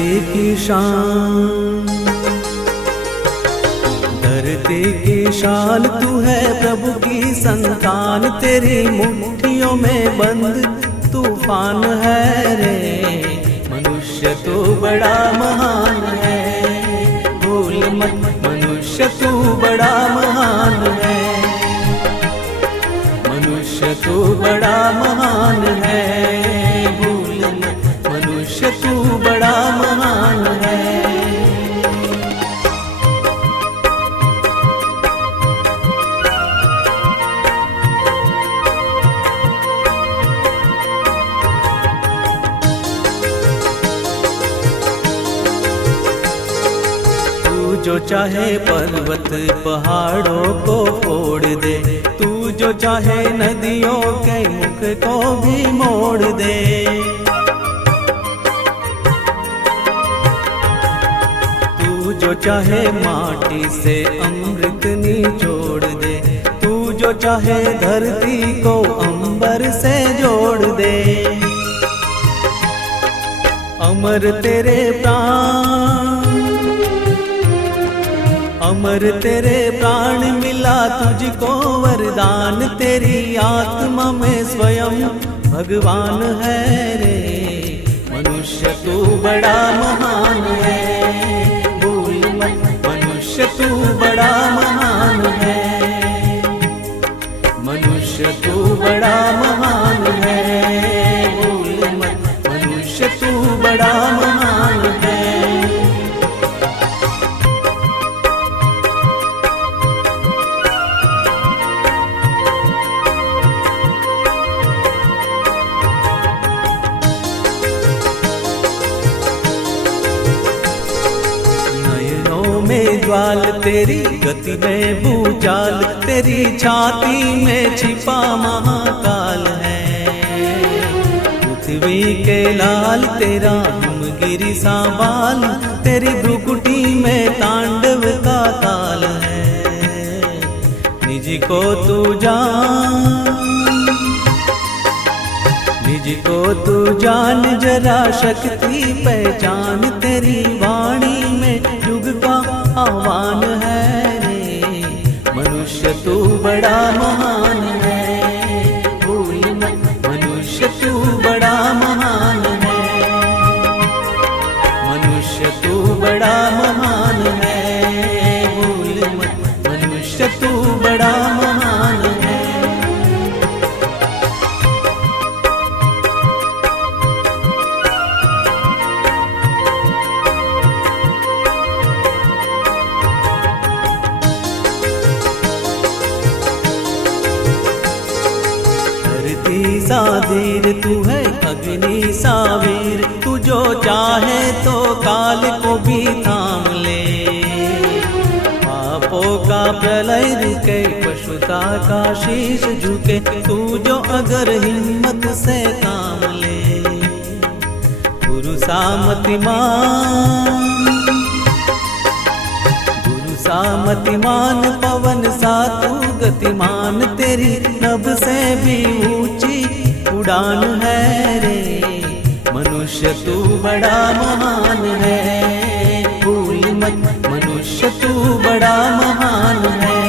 धरती की शान, धरती की शान तू है प्रभु की संतान, तेरी मुट्ठियों में बंद तूफान है रे। मनुष्य तू बड़ा महान है, भूल मत मनुष्य तू बड़ा महान है, मनुष्य तू बड़ा महान है, भूल मत मनुष्य तू बड़ा महान है। जो चाहे पर्वत पहाड़ों को फोड़ दे, तू जो चाहे नदियों के मुख को भी मोड़ दे। तू जो चाहे माटी से अमृत निचोड़ दे, तू जो चाहे धरती को अंबर से जोड़ दे। अमर तेरे प्राण, अमर तेरे प्राण मिला तुझको वरदान, तेरी आत्मा में स्वयं भगवान है रे। मनुष्य तू बड़ा महान है, भूल मत मनुष्य तू बड़ा महान है, मनुष्य तू बड़ा महान है, भूल मत मनुष्य तू बड़ा महान है। में ज्वाल तेरी गति में भूचाल, तेरी छाती में छिपा महाकाल है। पृथ्वी के लाल तेरा हिमगिरी सा बाल, तेरी भ्रुकुटी में तांडव का ताल है। निज को तू जान, निज को तू जान जरा शक्ति पहचान, तेरी वाणी में युग का आह्वान है रे। मनुष्य तू बड़ा महान है, भूल मत मनुष्य तू बड़ा महान है, मनुष्य तू बड़ा महान है, भूल मत मनुष्य तू बड़ा महान है। सा धीर तू है अग्नि सा वीर, तू जो चाहे तो काल को भी थाम ले। पापों का प्रलय रुके, पशुता का शीश झुके, तू जो अगर हिम्मत से काम ले। गुरु सामतिमान, गुरु सामतिमान, पवन सा तू गतिमान, तेरी नभ से भी ऊंची उड़ान है रे। मनुष्य तू बड़ा महान है, भूल मत मनुष्य तू बड़ा महान है,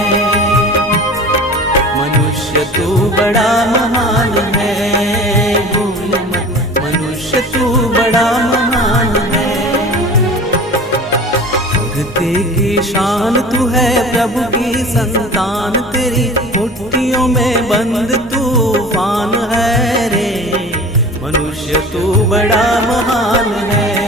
मनुष्य तू बड़ा महान है, भूल मत मनुष्य तू बड़ा महान है। धरती की शान तू है प्रभु की संतान, तेरी मुट्ठियों में बंद तूफान है रे। मनुष्य तू बड़ा महान है,